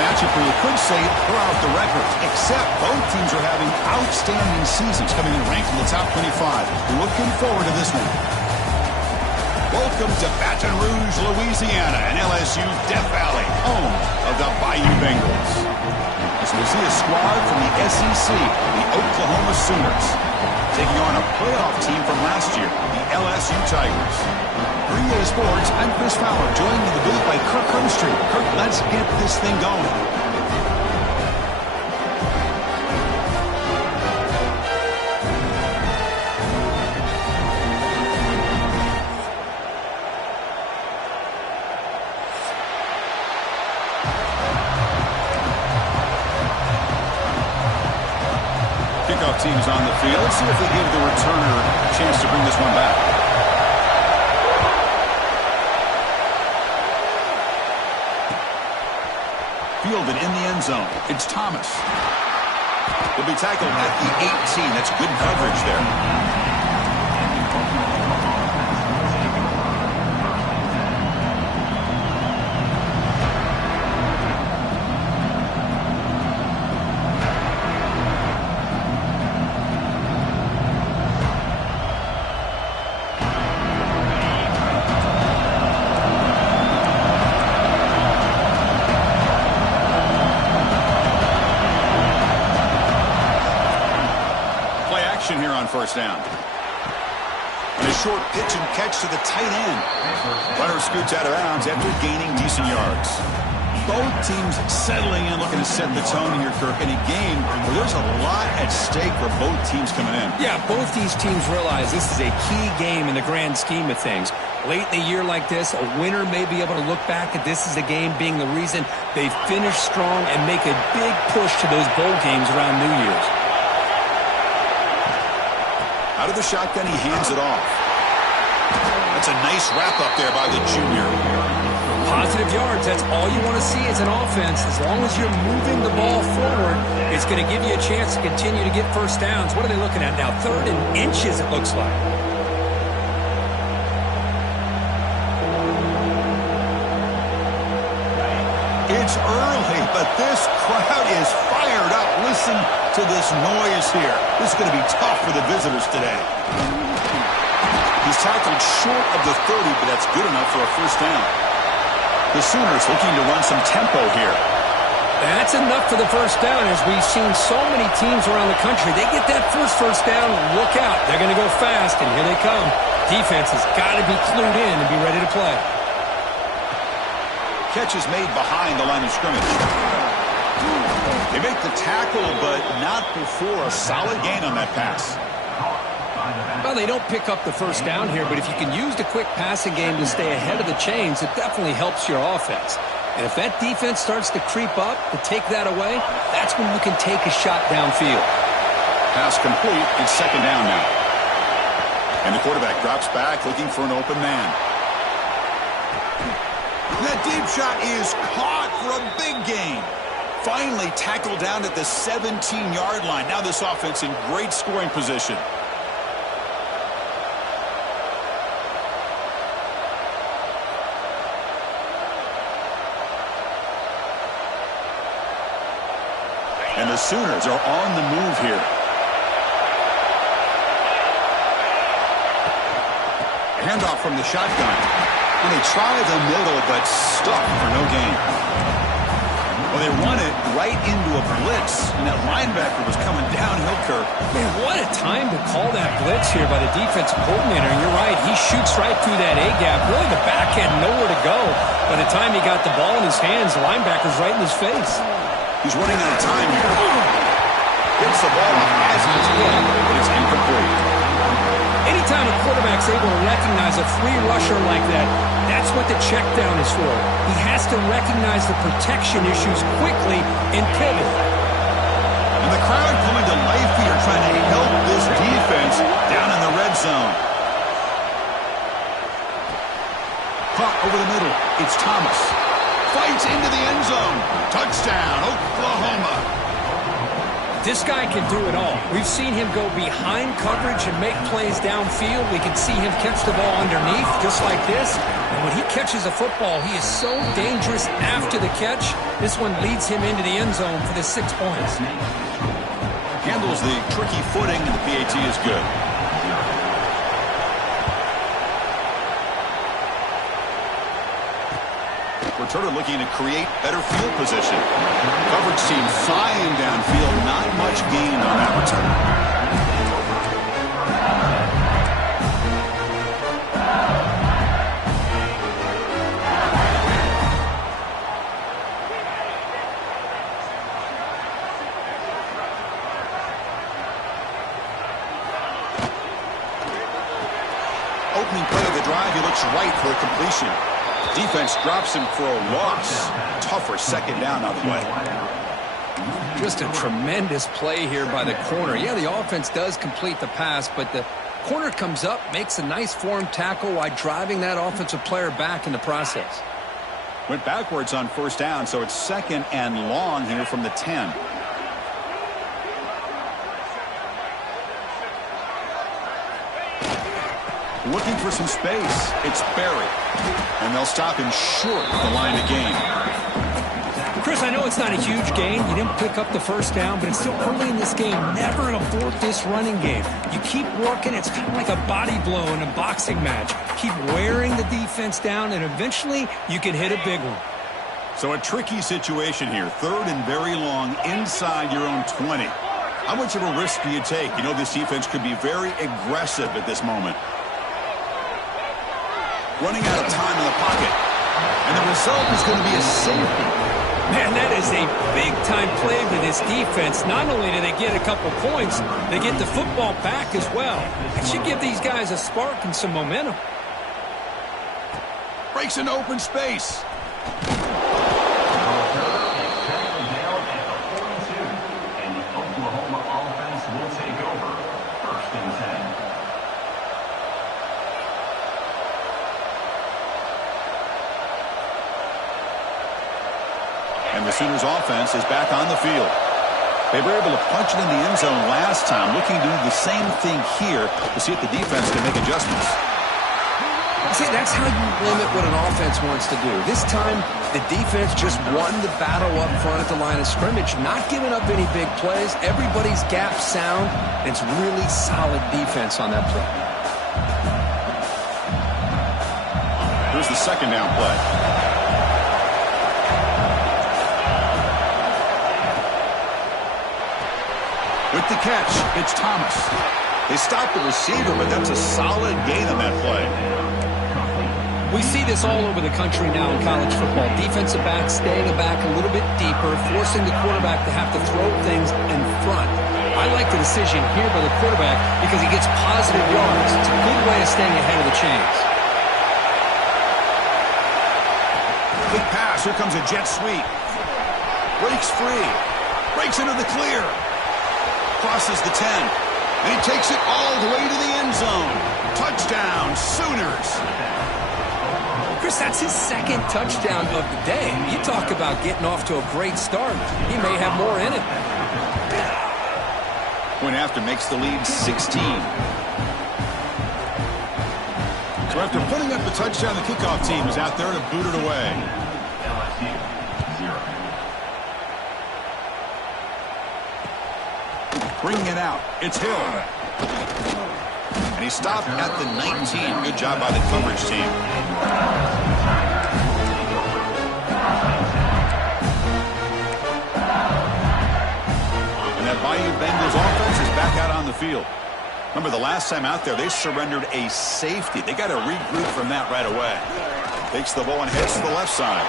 matchup where you could say throughout the records, except both teams are having outstanding seasons, coming in ranked in the top 25. Looking forward to this one. Welcome to Baton Rouge, Louisiana, and LSU Death Valley, home of the Bayou Bengals. As we see a squad from the SEC, the Oklahoma Sooners, taking on a playoff team from last year, the LSU Tigers. For EA Sports, I'm Chris Fowler, joined in the booth by Kirk Hermstreet. Kirk, let's get this thing going. Kickoff team's on the field. Let's see if they give the returner a chance to bring this one back. Fielded in the end zone. It's Thomas. He'll be tackled at the 18. That's good coverage there. Here on first down. And a short pitch and catch to the tight end. Runner scoots out of bounds after gaining decent yards. Both teams settling in, looking to set the tone here, Kirk, in a game where there's a lot at stake for both teams coming in. Yeah, both these teams realize this is a key game in the grand scheme of things. Late in a year like this, a winner may be able to look back at this as a game being the reason they finish strong and make a big push to those bowl games around New Year's. Out of the shotgun, he hands it off. That's a nice wrap up there by the junior. Positive yards, that's all you want to see as an offense. As long as you're moving the ball forward, it's going to give you a chance to continue to get first downs. What are they looking at now? 3rd and inches, it looks like. It's early, but this crowd is fired up. Listen to this noise here. This is going to be tough for the visitors today. He's tackled short of the 30, but that's good enough for a first down. The Sooners looking to run some tempo here. That's enough for the first down. As we've seen so many teams around the country, they get that first down, look out. They're going to go fast, and here they come. Defense has got to be clued in and be ready to play. Catch is made behind the line of scrimmage. They make the tackle, but not before a solid gain on that pass. Well, they don't pick up the first down here, but if you can use the quick passing game to stay ahead of the chains, it definitely helps your offense. And if that defense starts to creep up, to take that away, that's when you can take a shot downfield. Pass complete. It's second down now. And the quarterback drops back looking for an open man. That deep shot is caught for a big gain. Finally tackled down at the 17-yard line. Now this offense in great scoring position. And the Sooners are on the move here. Handoff from the shotgun. And they try the middle, but stuck for no gain. Well, they run it right into a blitz, and that linebacker was coming downhill, Kirk. Man, what a time to call that blitz here by the defensive coordinator. And you're right, he shoots right through that A-gap. Really, the back had nowhere to go. By the time he got the ball in his hands, the linebacker's right in his face. He's running out of time here. Hits the ball as he's hit, but it's incomplete. Anytime a quarterback's able to recognize a free rusher like that, that's what the check down is for. He has to recognize the protection issues quickly and pivot. And the crowd coming to life here, trying to help this defense down in the red zone. Caught over the middle. It's Thomas. Fights into the end zone. Touchdown, Oklahoma. This guy can do it all. We've seen him go behind coverage and make plays downfield. We can see him catch the ball underneath, just like this. And when he catches a football, he is so dangerous after the catch. This one leads him into the end zone for the 6 points. Handles the tricky footing, and the PAT is good. Returner looking to create better field position. Coverage seemed fine downfield. Not much gain on that return. Opening play of the drive, he looks right for a completion. Defense drops him for a loss. Tougher second down on the way. Just a tremendous play here by the corner. Yeah, the offense does complete the pass, but the corner comes up, makes a nice form tackle while driving that offensive player back in the process. Went backwards on first down, so it's 2nd and long here from the 10. Looking for some space. It's Barry. And they'll stop him short of the line to gain. Chris, I know it's not a huge gain. You didn't pick up the first down, but it's still early in this game. Never abort this running game. You keep working. It's kind of like a body blow in a boxing match. Keep wearing the defense down, and eventually you can hit a big one. So a tricky situation here. 3rd and very long inside your own 20. How much of a risk do you take? You know this defense could be very aggressive at this moment. Running out of time in the pocket. And the result is going to be a safety. Man, that is a big-time play for this defense. Not only do they get a couple points, they get the football back as well. It should give these guys a spark and some momentum. Breaks into open space. And the Sooners offense is back on the field. They were able to punch it in the end zone last time, looking to do the same thing here to see if the defense can make adjustments. See, that's how you limit what an offense wants to do. This time, the defense just won the battle up front at the line of scrimmage, not giving up any big plays. Everybody's gap sound, and it's really solid defense on that play. Here's the 2nd down play. With the catch, it's Thomas. They stopped the receiver, but that's a solid gain on that play. We see this all over the country now in college football. Defensive backs staying back a little bit deeper, forcing the quarterback to have to throw things in front. I like the decision here by the quarterback because he gets positive yards. It's a good way of staying ahead of the chains. Quick pass. Here comes a jet sweep. Breaks free. Breaks into the clear. Crosses the 10. And he takes it all the way to the end zone. Touchdown, Sooners. Chris, that's his 2nd touchdown of the day. You talk about getting off to a great start. He may have more in it. Point after makes the lead 16. So after putting up the touchdown, the kickoff team is out there to boot it away. Bringing it out. It's Hill. And he stopped at the 19. Good job by the coverage team. And that Bayou Bengals offense is back out on the field. Remember, the last time out there, they surrendered a safety. They got to regroup from that right away. Takes the ball and heads to the left side.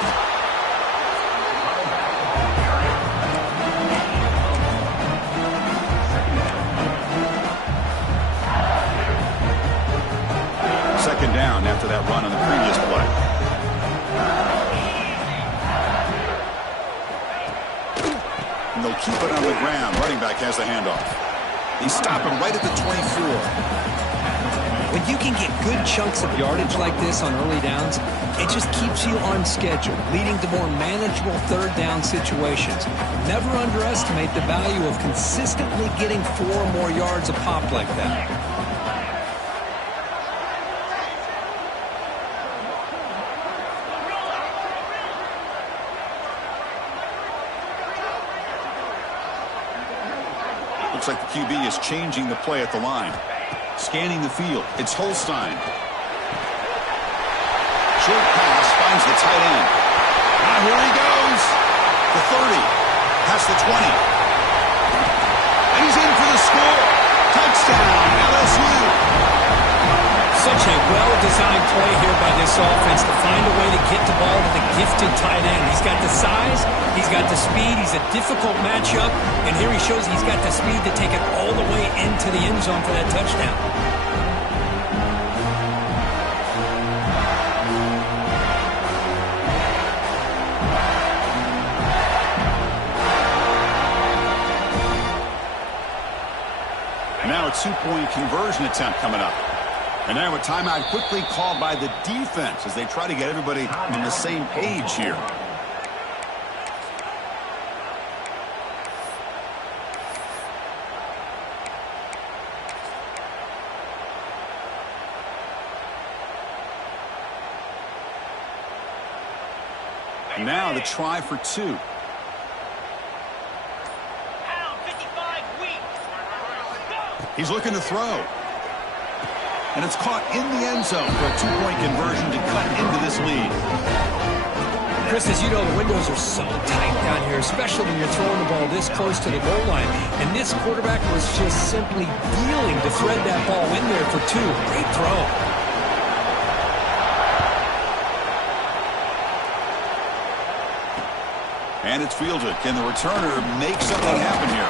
Second down after that run on the previous play. And they'll keep it on the ground. Running back has the handoff. They stop him right at the 24. When you can get good chunks of yardage like this on early downs, it just keeps you on schedule, leading to more manageable third down situations. Never underestimate the value of consistently getting 4 or more yards a pop like that. Looks like the QB is changing the play at the line. Scanning the field. It's Holstein. Short pass finds the tight end. Now here he goes. The 30. Past the 20. And he's in for the score. Touchdown, LSU. Such a well-designed play here by this offense to find a way to get the ball to the gifted tight end. He's got the size, he's got the speed, he's a difficult matchup, and here he shows he's got the speed to take it all the way into the end zone for that touchdown. And now a 2-point conversion attempt coming up. And now a timeout quickly called by the defense as they try to get everybody on the same page here. And now the try for 2. He's looking to throw. And it's caught in the end zone for a 2-point conversion to cut into this lead. Chris, as you know, the windows are so tight down here, especially when you're throwing the ball this close to the goal line. And this quarterback was just simply dealing to thread that ball in there for 2. Great throw. And it's fielded. Can the returner make something happen here?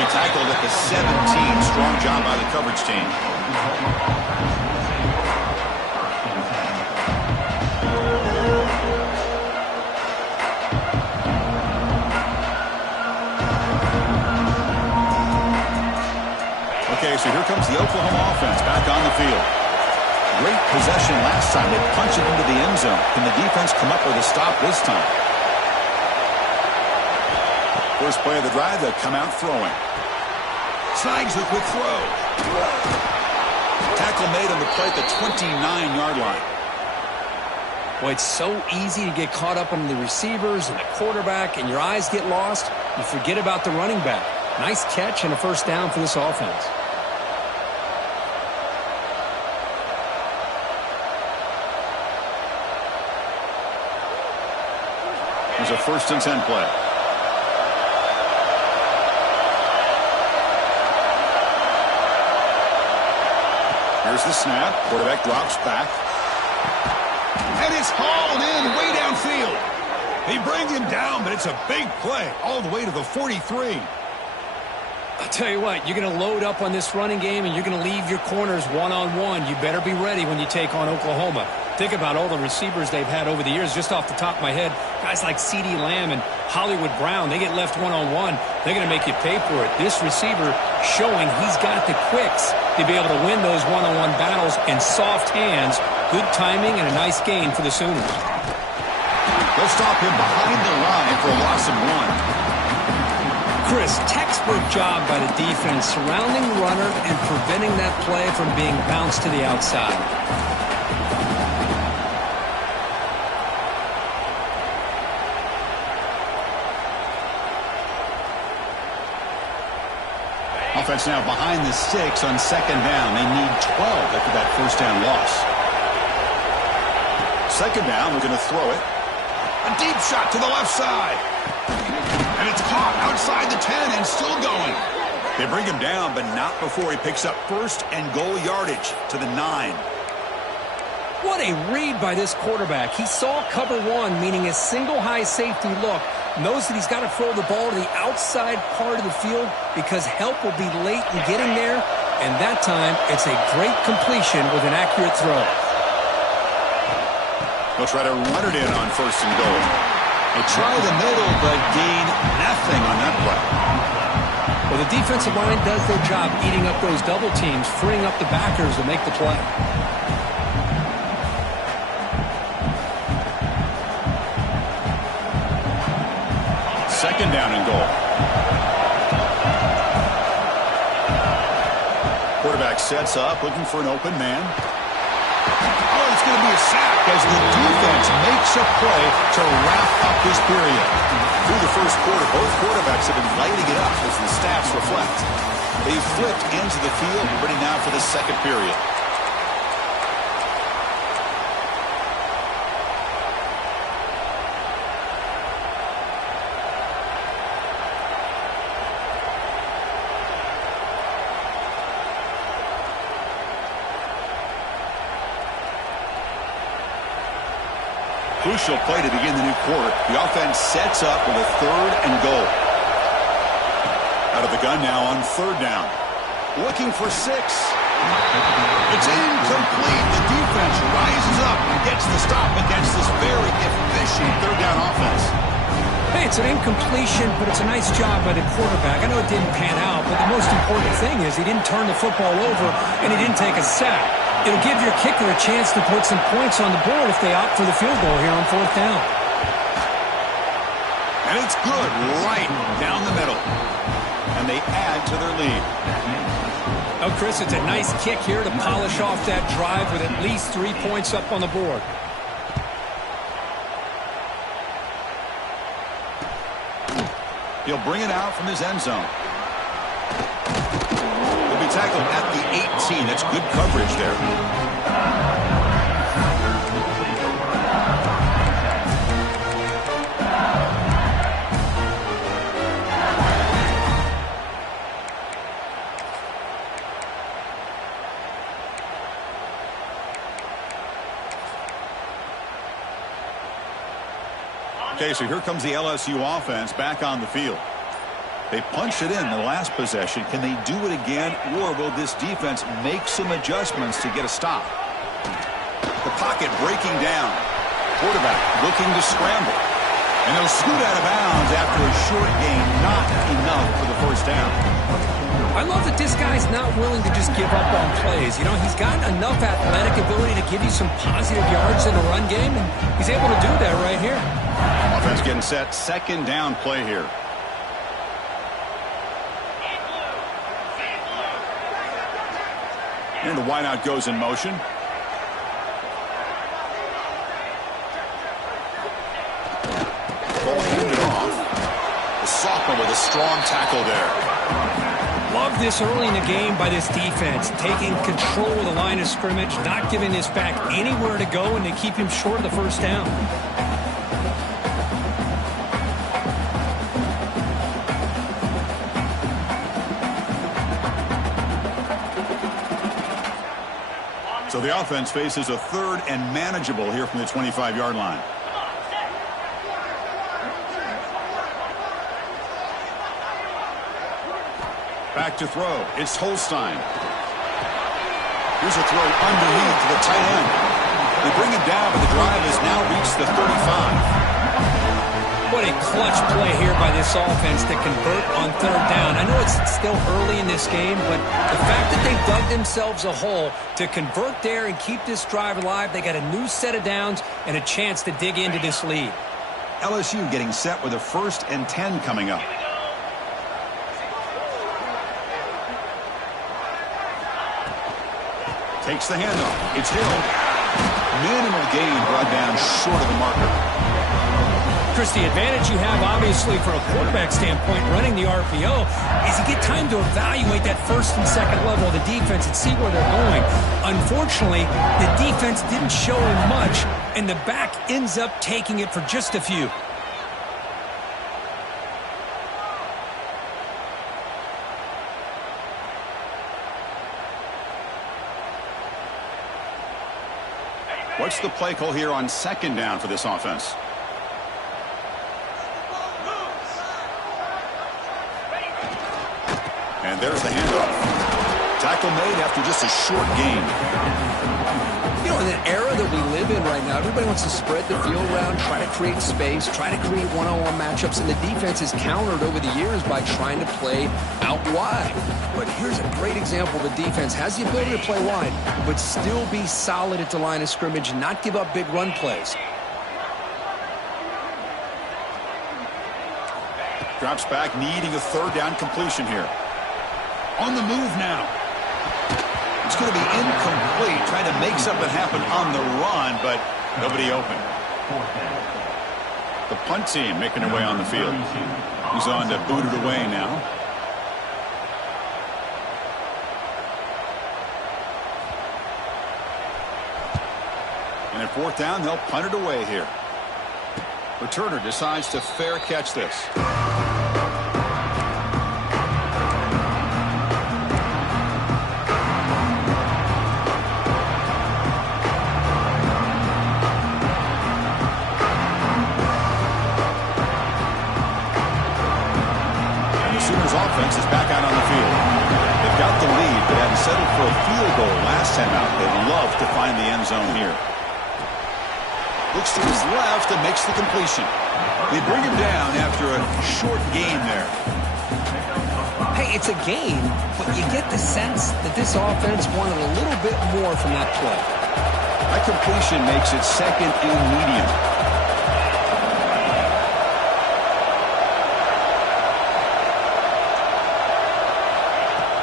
He tackled at the 17. Strong job by the coverage team. Okay, so here comes the Oklahoma offense back on the field. Great possession last time. They punched it into the end zone. Can the defense come up with a stop this time? First play of the drive, they'll come out throwing. Snags the quick throw. Tackle made on the play at the 29-yard line. Boy, it's so easy to get caught up on the receivers and the quarterback, and your eyes get lost. You forget about the running back. Nice catch and a first down for this offense. There's a 1st and 10 play. Here's the snap. Quarterback drops back. And it's hauled in way downfield. They bring him down, but it's a big play all the way to the 43. I'll tell you what, you're going to load up on this running game, and you're going to leave your corners one-on-one. You better be ready when you take on Oklahoma. Think about all the receivers they've had over the years. Just off the top of my head, guys like CeeDee Lamb and Hollywood Brown, they get left one-on-one. They're going to make you pay for it. This receiver showing he's got the quicks to be able to win those one-on-one battles in soft hands. Good timing and a nice gain for the Sooners. They'll stop him behind the line for a loss of 1. Chris, textbook job by the defense surrounding the runner and preventing that play from being bounced to the outside. Offense now behind the 6 on 2nd down. They need 12 after that first down loss. 2nd down, we're going to throw it. A deep shot to the left side. And it's caught outside the 10 and still going. They bring him down, but not before he picks up 1st and goal yardage to the 9. What a read by this quarterback. He saw cover 1, meaning a single high safety look. Knows that he's got to throw the ball to the outside part of the field because help will be late in getting there. And that time, it's a great completion with an accurate throw. They'll try to run it in on 1st and goal. They try the middle, but gain nothing on that play. Well, the defensive line does their job eating up those double teams, freeing up the backers to make the play. Second down and goal. Quarterback sets up, looking for an open man. Oh, it's going to be a sack as the defense makes a play to wrap up this period. Through the first quarter, both quarterbacks have been lighting it up as the stats reflect. They flipped ends of the field, ready now for the second period. Crucial play to begin the new quarter. The offense sets up with a third and goal. Out of the gun now on third down. Looking for 6. It's incomplete. The defense rises up and gets the stop against this very efficient third down offense. Hey, it's an incompletion, but it's a nice job by the quarterback. I know it didn't pan out, but the most important thing is he didn't turn the football over and he didn't take a sack. It'll give your kicker a chance to put some points on the board if they opt for the field goal here on fourth down. And it's good right down the middle. And they add to their lead. Oh, Chris, it's a nice kick here to polish off that drive with at least 3 points up on the board. He'll bring it out from his end zone. He'll be tackled at the 18. That's good coverage there. Okay, so here comes the LSU offense back on the field. They punched it in the last possession. Can they do it again, or will this defense make some adjustments to get a stop? The pocket breaking down. Quarterback looking to scramble. And they'll scoot out of bounds after a short gain. Not enough for the first down. I love that this guy's not willing to just give up on plays. You know, he's got enough athletic ability to give you some positive yards in the run game, and he's able to do that right here. Offense getting set. Second down play here. And the wideout goes in motion. Ball handed off. The sophomore with a strong tackle there. Love this early in the game by this defense, taking control of the line of scrimmage, not giving this back anywhere to go, and they keep him short of the first down. So the offense faces a third and manageable here from the 25-yard line. Back to throw. It's Holstein. Here's a throw underneath to the tight end. They bring it down, but the drive has now reached the 35. What a clutch play here by this offense to convert on third down. I know it's still early in this game, but the fact that they've dug themselves a hole to convert there and keep this drive alive, they got a new set of downs and a chance to dig into this lead. LSU getting set with a 1st and 10 coming up. Takes the handoff. It's Hill. Minimal gain brought down short of the marker. Chris, the advantage you have, obviously, from a quarterback standpoint, running the RPO, is you get time to evaluate that first and second level of the defense and see where they're going. Unfortunately, the defense didn't show him much, and the back ends up taking it for just a few. What's the play call here on second down for this offense? And there's the handoff. Tackle made after just a short gain. You know, in an era that we live in right now, everybody wants to spread the field around, try to create space, try to create one-on-one matchups, and the defense is countered over the years by trying to play out wide. But here's a great example. The defense has the ability to play wide, but still be solid at the line of scrimmage and not give up big run plays. Drops back, needing a third down completion here. On the move now. It's going to be incomplete, trying to make something happen on the run, but nobody open. The punt team making their way on the field. He's on to boot it away now. And at fourth down, they'll punt it away here. Returner decides to fair catch this. Offense is back out on the field. They've got the lead, but having settled for a field goal last time out, they'd love to find the end zone here. Looks to his left and makes the completion. They bring him down after a short gain there. Hey, it's a gain, but you get the sense that this offense wanted a little bit more from that play. That completion makes it second and medium.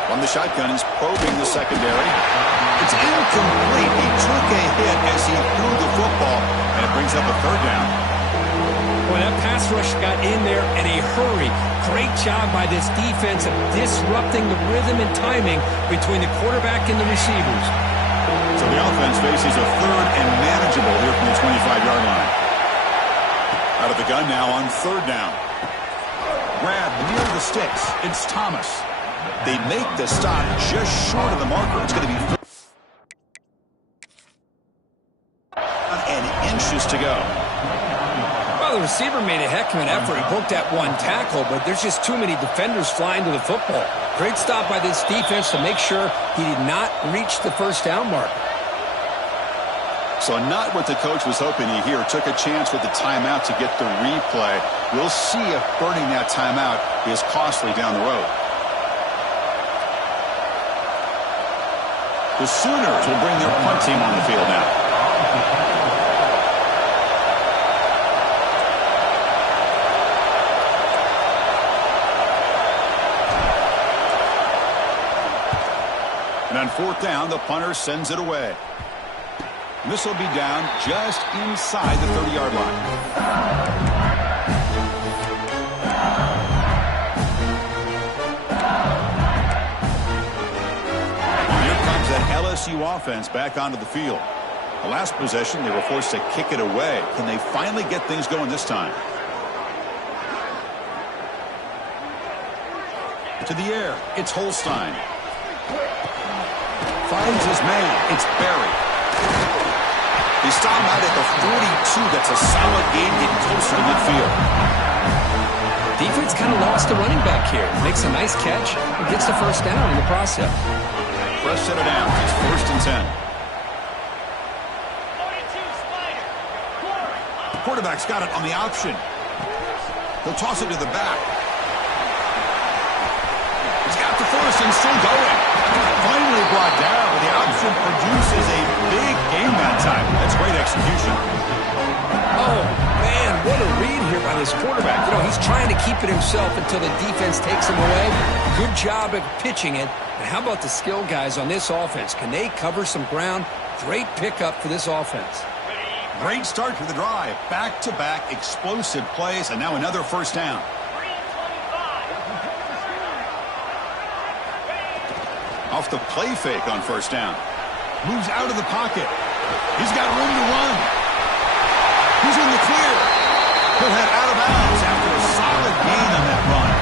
On the shotgun, he's probing the secondary. It's incomplete. He took a hit as he threw the football, and it brings up a third down. Boy, that pass rush got in there in a hurry. Great job by this defense of disrupting the rhythm and timing between the quarterback and the receivers. So the offense faces a third and manageable here from the 25-yard line. Out of the gun now on third down. Grab near the sticks. It's Thomas. They make the stop just short of the marker. It's going to be and inches to go. Well, the receiver made a heck of an effort. He broke that one tackle, but there's just too many defenders flying to the football. Great stop by this defense to make sure he did not reach the first down mark. So not what the coach was hoping to hear. Took a chance with the timeout to get the replay. We'll see if burning that timeout is costly down the road. The Sooners will bring their punt team on the field now. And on fourth down, the punter sends it away. This will be down just inside the 30-yard line. LSU offense back onto the field. The last possession, they were forced to kick it away. Can they finally get things going this time? To the air, it's Holstein. Finds his man, it's Barry. They stop him out at the 42. That's a solid gain, getting closer to midfield. Defense kind of lost the running back here. Makes a nice catch and gets the first down in the process. Press center down. It's first and 10. The quarterback's got it on the option. He'll toss it to the back. He's got the first and still going. Finally brought down. The option produces a big game that time. That's great execution. Oh, man, what a read here by this quarterback. You know, he's trying to keep it himself until the defense takes him away. Good job at pitching it. And how about the skill guys on this offense? Can they cover some ground? Great pickup for this offense. Great start to the drive. Back-to-back explosive plays, and now another first down. Off the play fake on first down. Moves out of the pocket. He's got room to run. He's in the clear. He'll head out of bounds after a solid gain on that run.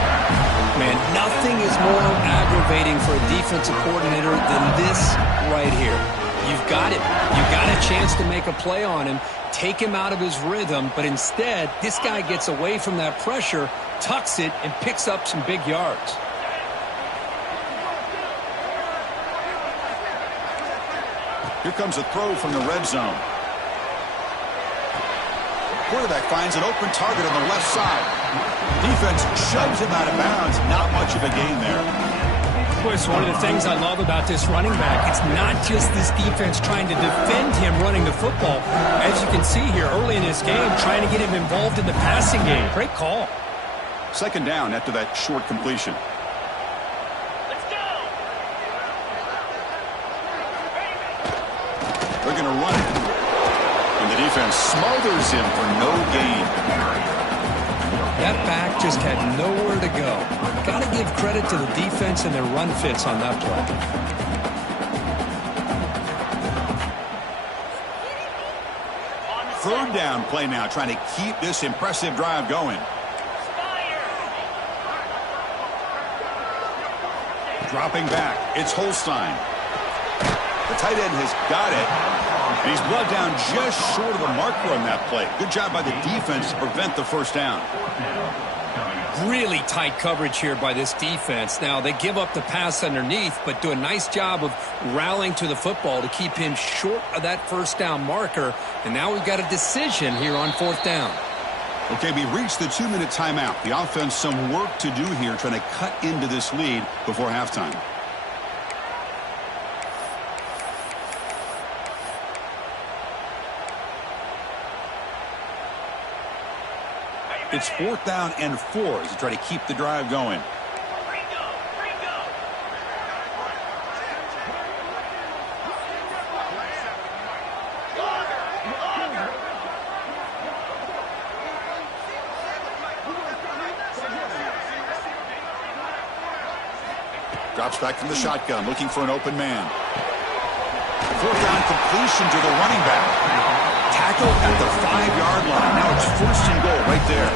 Man, nothing is more aggravating for a defensive coordinator than this right here. You've got it. You've got a chance to make a play on him, take him out of his rhythm, but instead, this guy gets away from that pressure, tucks it, and picks up some big yards. Here comes a throw from the red zone. Quarterback finds an open target on the left side. Defense shoves him out of bounds. Not much of a gain there. Boy, it's one of the things I love about this running back. It's not just this defense trying to defend him running the football. As you can see here early in this game, trying to get him involved in the passing game. Great call. Second down after that short completion. They're going to run it. And the defense smothers him for no gain. That back just had nowhere to go. Got to give credit to the defense and their run fits on that play. Third down play now, trying to keep this impressive drive going. Dropping back, it's Holstein. The tight end has got it. And he's brought down just short of the marker on that play. Good job by the defense to prevent the first down. Really tight coverage here by this defense. Now, they give up the pass underneath, but do a nice job of rallying to the football to keep him short of that first down marker. And now we've got a decision here on fourth down. Okay, we reached the 2-minute timeout. The offense some work to do here, trying to cut into this lead before halftime. It's 4th down and 4 as they try to keep the drive going. Drops back from the shotgun, looking for an open man. 4th down completion to the running back. Tackle at the 5-yard line. Now it's 1st and goal right there.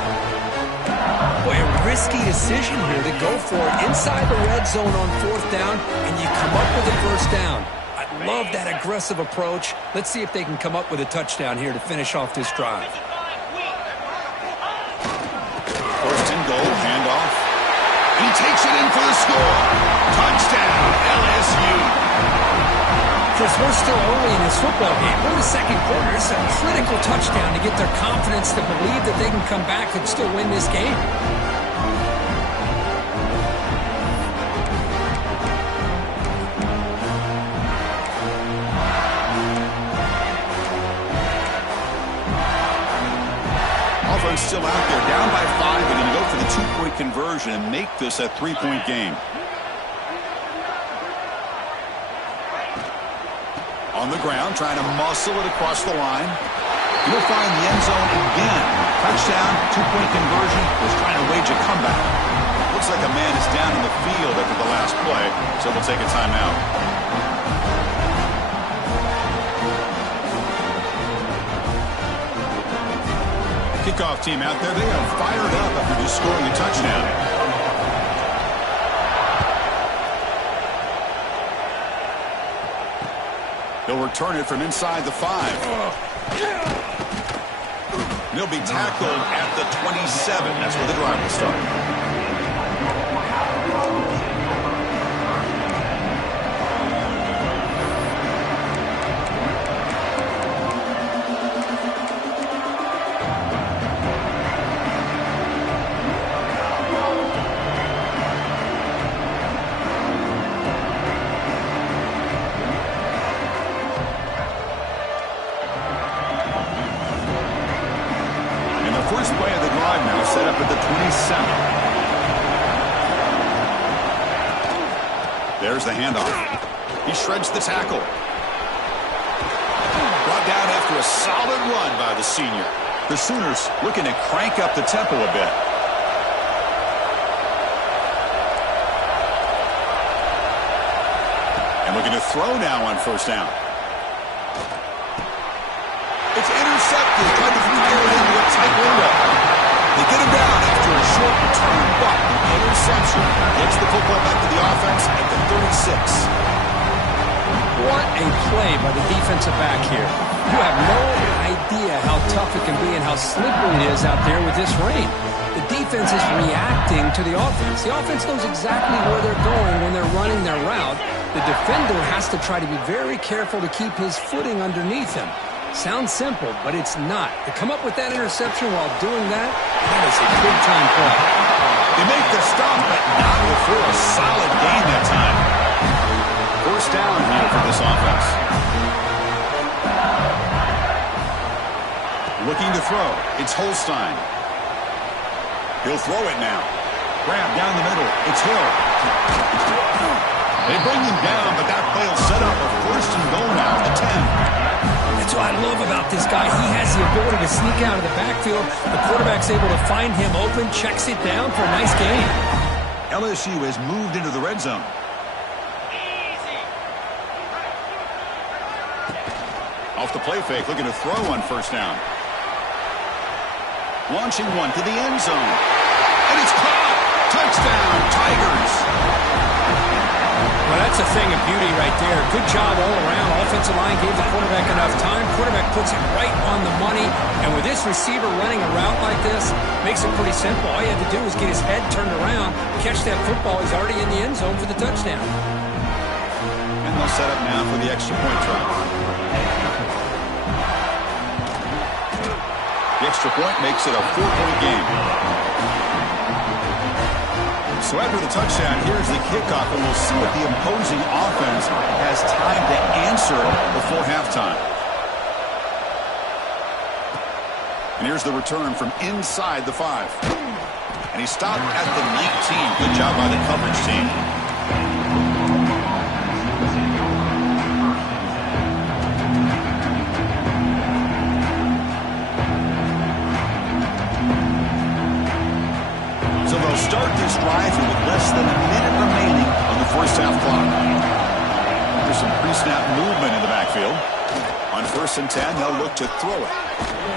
Boy, a risky decision here to go for it inside the red zone on 4th down, and you come up with a first down. I love that aggressive approach. Let's see if they can come up with a touchdown here to finish off this drive. 1st and goal, handoff. He takes it in for the score. Touchdown, LSU. Chris, we're still early in this football game. We're in the second quarter. It's a critical touchdown to get their confidence to believe that they can come back and still win this game. Offense still out there, down by 5. They're going to go for the 2-point conversion and make this a 3-point game. On the ground, trying to muscle it across the line. He'll find the end zone again. Touchdown, 2-point conversion. Was trying to wage a comeback. Looks like a man is down in the field after the last play, so we'll take a timeout. Kickoff team out there, they are fired up after just scoring a touchdown. They'll return it from inside the 5. They'll be tackled at the 27. That's where the drive will start. First play of the drive now set up at the 27. There's the handoff. He shreds the tackle. Brought down after a solid run by the senior. The Sooners looking to crank up the tempo a bit. And looking to throw now on 1st down. It's intercepted. Trying to fire it into a tight window. They get him down after a short return, but interception gets the football back to the offense at the 36. What a play by the defensive back here. You have no idea how tough it can be and how slippery it is out there with this rain. The defense is reacting to the offense. The offense knows exactly where they're going when they're running their route, The defender has to try to be very careful to keep his footing underneath him. Sounds simple, but it's not. To come up with that interception while doing that, that is a big-time play. They make the stop, but not before a solid gain that time. First down here for this offense. Looking to throw. It's Holstein. He'll throw it now. Grab down the middle. It's Hill. They bring him down, but that play will set up a first and goal now at the 10. That's what I love about this guy. He has the ability to sneak out of the backfield. The quarterback's able to find him open, checks it down for a nice gain. LSU has moved into the red zone. Off the play fake, looking to throw on first down. Launching one to the end zone. And it's caught! Touchdown, Tigers! Well, that's a thing of beauty right there. Good job all around. Offensive line gave the quarterback enough time. Quarterback puts it right on the money. And with this receiver running a route like this, makes it pretty simple. All you have to do is get his head turned around, catch that football. He's already in the end zone for the touchdown. And they'll set up now for the extra point try. The extra point makes it a 4-point game. So after the touchdown, here's the kickoff, and we'll see if the opposing offense has time to answer before halftime. And here's the return from inside the 5. And he stopped at the 19. Good job by the coverage team. So they'll start this drive with less than a minute remaining on the first half clock. There's some pre-snap movement in the backfield. On 1st and 10, they'll look to throw it.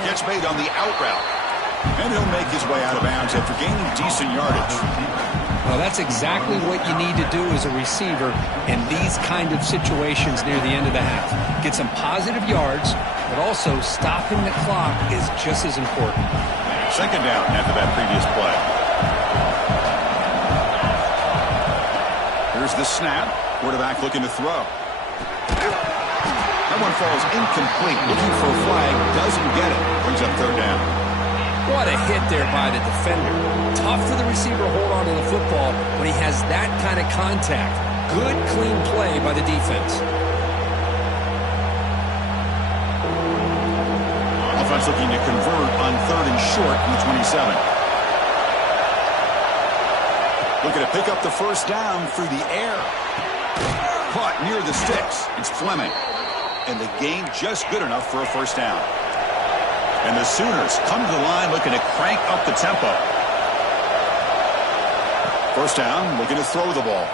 Gets made on the out route. And he'll make his way out of bounds after gaining decent yardage. Well, that's exactly what you need to do as a receiver in these kind of situations near the end of the half. Get some positive yards, but also stopping the clock is just as important. Second down after that previous play. Here's the snap. Quarterback looking to throw. That one falls incomplete. Looking for a flag. Doesn't get it. Brings up third down. What a hit there by the defender. Tough for the receiver to hold on to the football when he has that kind of contact. Good, clean play by the defense. Offense looking to convert on 3rd and short from the 27. Looking to pick up the first down through the air. Caught near the sticks. It's Fleming. And the gain just good enough for a first down. And the Sooners come to the line looking to crank up the tempo. First down, looking to throw the ball.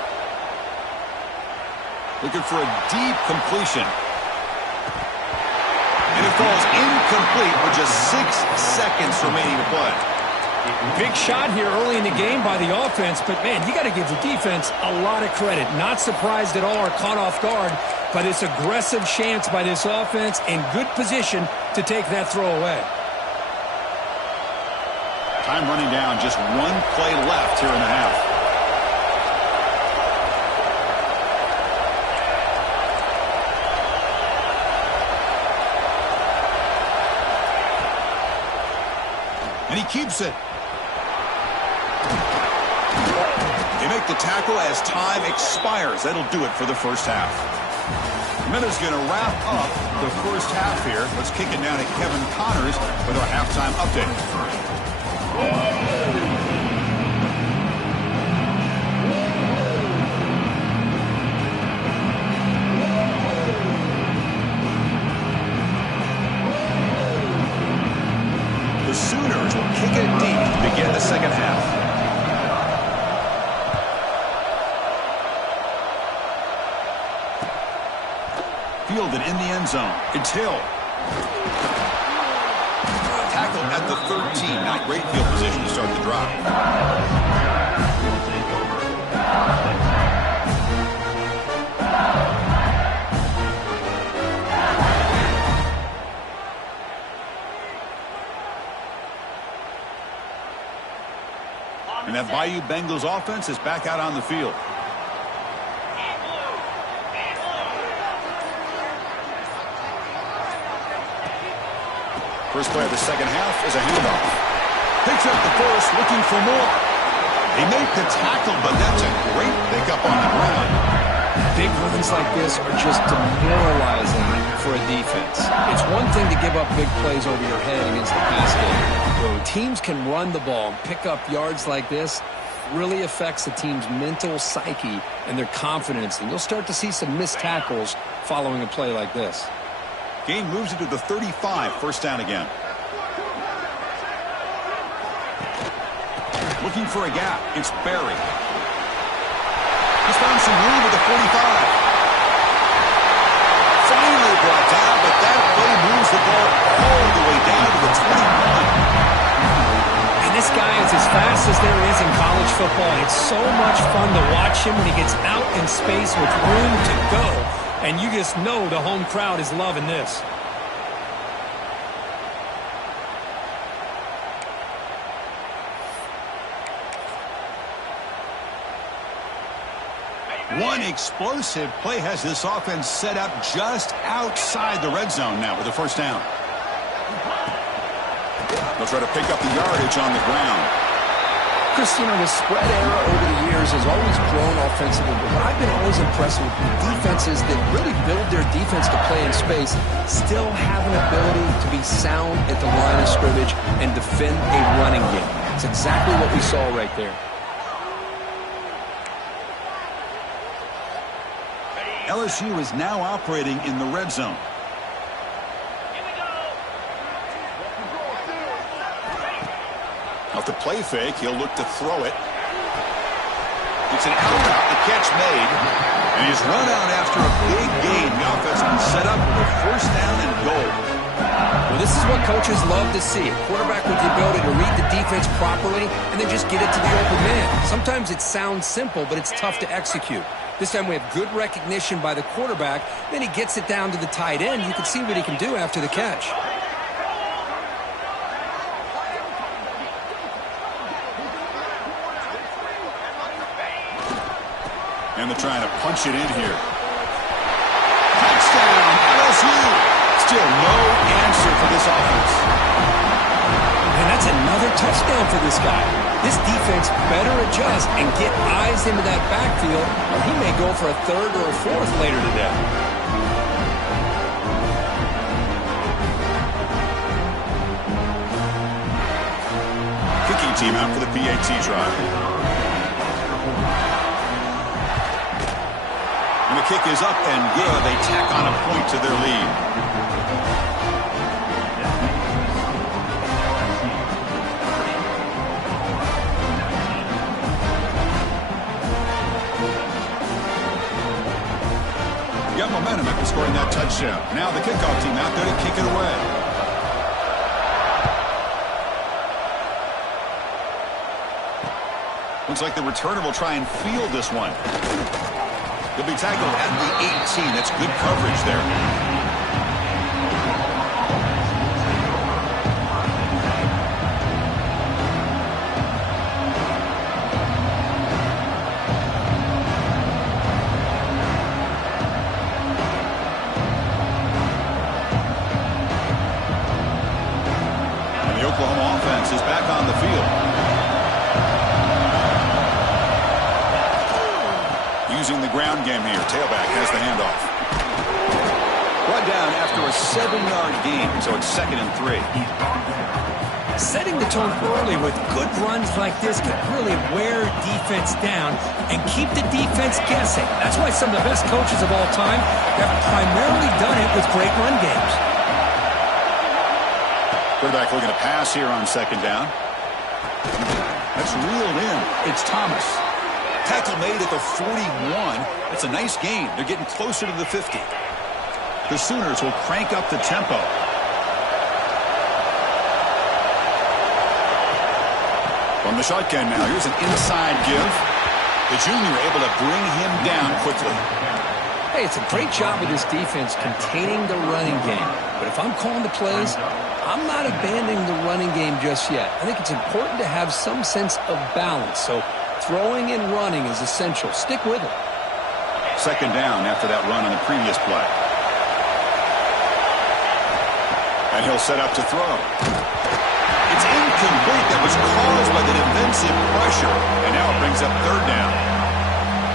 Looking for a deep completion. And it falls incomplete with just 6 seconds remaining to play. Big shot here early in the game by the offense, but man, you got to give the defense a lot of credit. Not surprised at all or caught off guard by this aggressive chance by this offense in good position to take that throw away. Time running down, just 1 play left here in the half. And he keeps it. They make the tackle as time expires. That'll do it for the first half. Miller's going to wrap up the first half here. Let's kick it down to Kevin Connors with our halftime update. The Sooners will kick it deep to begin the second half. Fielded in the end zone. It's Hill. Tackled at the 13. Not great field position to start the drive. And that Bayou Bengals offense is back out on the field. First play of the second half is a handoff. Picks up the first, looking for more. He made the tackle, but that's a great pickup on the ground. Big runs like this are just demoralizing for a defense. It's one thing to give up big plays over your head against the pass game. When teams can run the ball and pick up yards like this, really affects the team's mental psyche and their confidence. And you'll start to see some missed tackles following a play like this. Gain moves it to the 35, first down again. Looking for a gap. It's Barry. He's found some room at the 45. Finally brought down, but that play moves the ball all the way down to the 21. And this guy is as fast as there is in college football. It's so much fun to watch him when he gets out in space with room to go. And you just know the home crowd is loving this. One explosive play has this offense set up just outside the red zone now with a first down. They'll try to pick up the yardage on the ground. Christina, the spread era over the years has always grown offensively, but what I've been always impressed with defenses that really build their defense to play in space still have an ability to be sound at the line of scrimmage and defend a running game. It's exactly what we saw right there. LSU is now operating in the red zone. Off the play fake, he'll look to throw it. It's an out route, the catch made, and he's run out after a big gain. The offense can set up with a first down and goal. Well, this is what coaches love to see. A quarterback with the ability to read the defense properly and then just get it to the open man. Sometimes it sounds simple, but it's tough to execute. This time we have good recognition by the quarterback. Then he gets it down to the tight end. You can see what he can do after the catch. And they're trying to punch it in here. Touchdown, LSU. Still no answer for this offense. And that's another touchdown for this guy. This defense better adjust and get eyes into that backfield, or he may go for a third or a fourth later today. Kicking team out for the PAT drive. And the kick is up and good. They tack on a point to their lead. Got momentum after scoring that touchdown. Now the kickoff team out there to kick it away. Looks like the returner will try and field this one. He'll be tackled at the 18. That's good coverage there. Oklahoma offense is back on the field. Using the ground game here. Tailback has the handoff. Brought down after a 7-yard gain, so it's 2nd and 3. Setting the tone early with good runs like this can really wear defense down and keep the defense guessing. That's why some of the best coaches of all time have primarily done it with great run games. Quarterback looking to pass here on 2nd down. That's reeled in. It's Thomas. Tackle made at the 41. That's a nice gain. They're getting closer to the 50. The Sooners will crank up the tempo. From the shotgun now, here's an inside give. The junior able to bring him down quickly. Hey, it's a great job with this defense containing the running game. But if I'm calling the plays, I'm not abandoning the running game just yet. I think it's important to have some sense of balance. So throwing and running is essential. Stick with it. 2nd down after that run on the previous play. And he'll set up to throw. It's incomplete. That was caused by the defensive pressure. And now it brings up third down.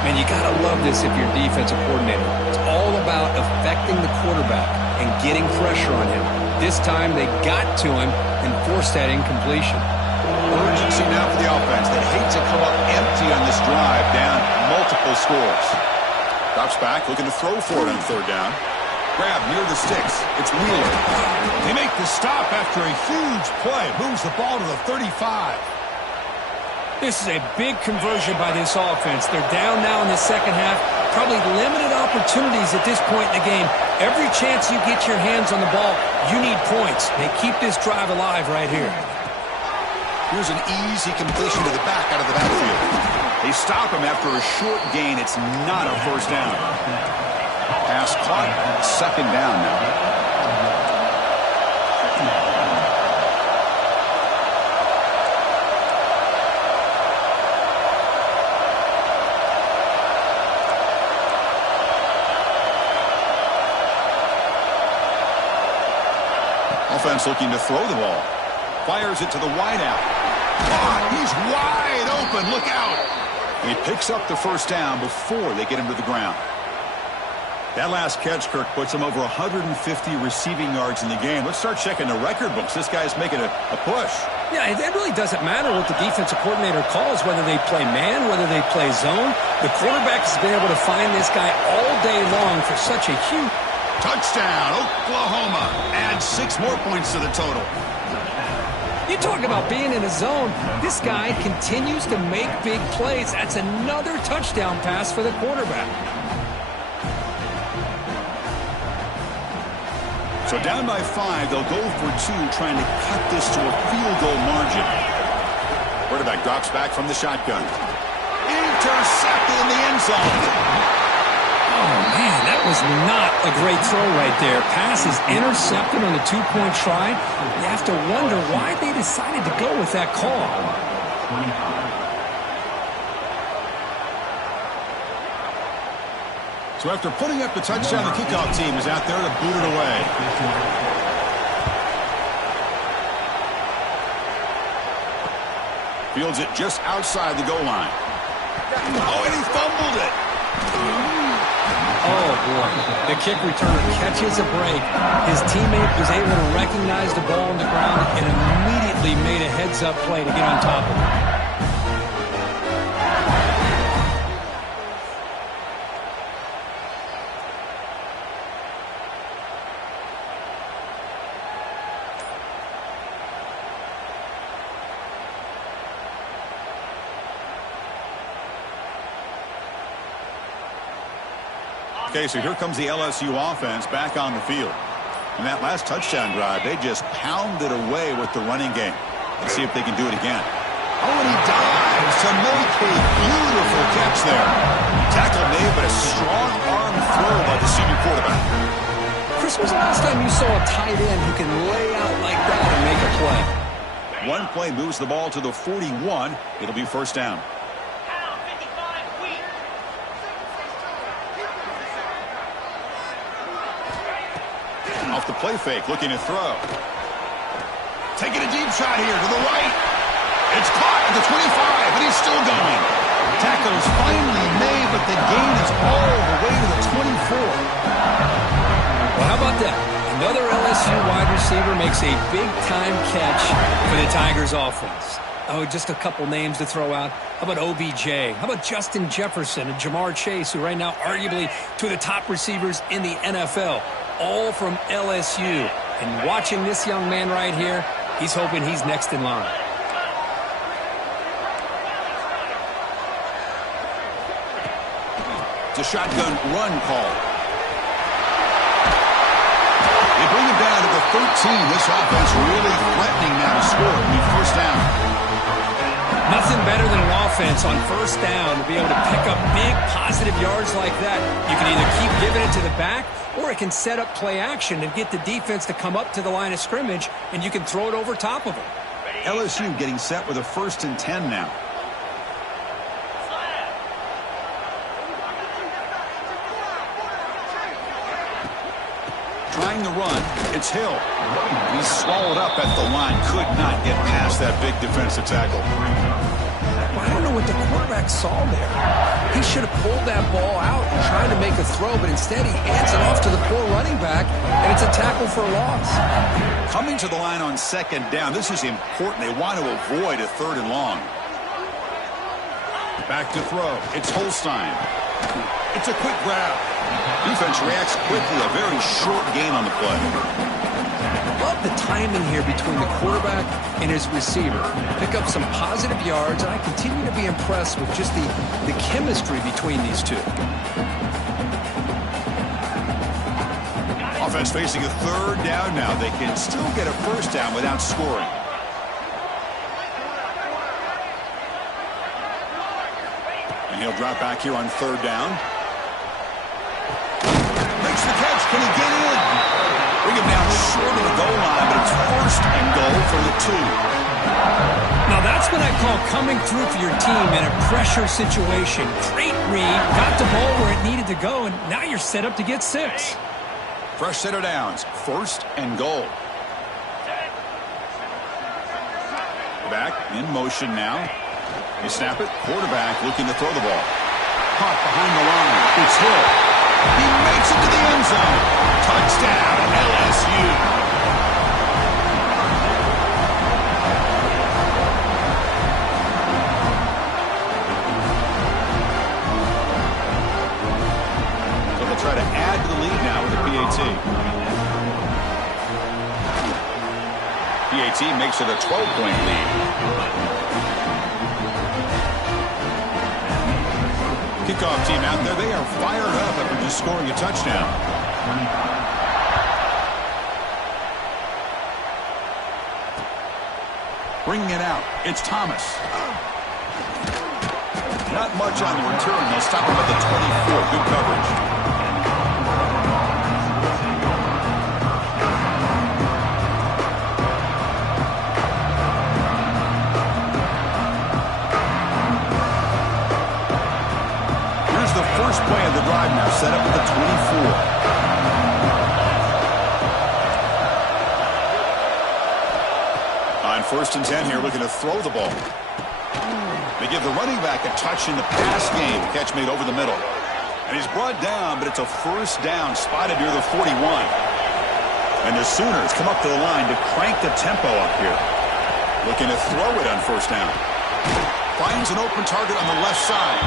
Man, you got to love this if you're a defensive coordinator. It's all about affecting the quarterback and getting pressure on him. This time they got to him and forced that incompletion. Urgency now for the offense. They hate to come up empty on this drive, down multiple scores. Drops back, looking to throw for it on third down. Grab near the sticks. It's Wheeler. They make the stop after a huge play. Moves the ball to the 35. This is a big conversion by this offense. They're down now in the second half. Probably limited opportunities at this point in the game. Every chance you get your hands on the ball, you need points. They keep this drive alive right here. Here's an easy completion to the back out of the backfield. They stop him after a short gain. It's not a first down. Pass caught. Second down now. Offense looking to throw the ball. Fires it to the wideout. Oh, he's wide open. Look out. He picks up the first down before they get him to the ground. That last catch, Kirk, puts him over 150 receiving yards in the game. Let's start checking the record books. This guy's making a push. Yeah, it really doesn't matter what the defensive coordinator calls, whether they play man, whether they play zone. The quarterback has been able to find this guy all day long for such a huge... Touchdown, Oklahoma. Add 6 more points to the total. You talk about being in a zone. This guy continues to make big plays. That's another touchdown pass for the quarterback. So down by 5, they'll go for 2, trying to cut this to a field goal margin. Quarterback drops back from the shotgun. Intercepted in the end zone. Oh, man, that was not a great throw right there. Pass is intercepted on the 2-point try. You have to wonder why they decided to go with that call. So after putting up the touchdown, the kickoff team is out there to boot it away. Fields it just outside the goal line. Oh, and he fumbled it. Oh, boy. The kick returner catches a break. His teammate was able to recognize the ball on the ground and immediately made a heads-up play to get on top of it. Okay, so here comes the LSU offense back on the field. In that last touchdown drive, they just pounded away with the running game. Let's see if they can do it again. Oh, and he dives to make a beautiful catch there. Tackle made, but a strong arm throw by the senior quarterback. Chris, was the last time you saw a tight end who can lay out like that and make a play? One play moves the ball to the 41. It'll be first down. Off the play fake, looking to throw. Taking a deep shot here to the right. It's caught at the 25, and he's still going. Tackle is finally made, but the gain is all the way to the 24. Well, how about that? Another LSU wide receiver makes a big-time catch for the Tigers offense. Oh, just a couple names to throw out. How about OBJ? How about Justin Jefferson and Jamar Chase, who right now arguably two of the top receivers in the NFL, all from LSU. And watching this young man right here, he's hoping he's next in line. It's a shotgun run call. They bring him down to the 13. This offense really threatening now to score. It'll be first down. Nothing better than an offense on first down to be able to pick up big positive yards like that. You can either keep giving it to the back, or it can set up play action and get the defense to come up to the line of scrimmage, and you can throw it over top of them. LSU getting set with a 1st and 10 now. trying to run. It's Hill. He's swallowed up at the line. Could not get past that big defensive tackle. I don't know what the quarterback saw there. He should have pulled that ball out and tried to make a throw, but instead he hands it off to the poor running back, and it's a tackle for a loss. Coming to the line on second down, this is important. They want to avoid a 3rd and long. Back to throw. It's Holstein. It's a quick grab. Defense reacts quickly. A very short gain on the play. Love the timing here between the quarterback and his receiver. Pick up some positive yards, and I continue to be impressed with just the chemistry between these two. Offense facing a 3rd down now. They can still get a 1st down without scoring. And he'll drop back here on 3rd down. Makes the catch. Can he get in? Bring him down short of the goal line, but it's 1st and goal for the 2. Now that's what I call coming through for your team in a pressure situation. Great read, got the ball where it needed to go, and now you're set up to get 6. Fresh set of downs. 1st and goal. Back in motion now. They snap it. Quarterback looking to throw the ball. Caught behind the line. It's Hill. He makes it to the end zone. Touchdown, LSU. So they'll try to add to the lead now with the PAT. PAT makes it a 12-point lead. Kickoff team out there. They are fired up after just scoring a touchdown. Bringing it out. It's Thomas. Not much on the return. They'll stop him at the 24. Good coverage. First play of the drive now, set up at the 24. On 1st and 10 here, looking to throw the ball. They give the running back a touch in the pass game. The catch made over the middle. And he's brought down, but it's a 1st down, spotted near the 41. And the Sooners come up to the line to crank the tempo up here. Looking to throw it on 1st down. Finds an open target on the left side.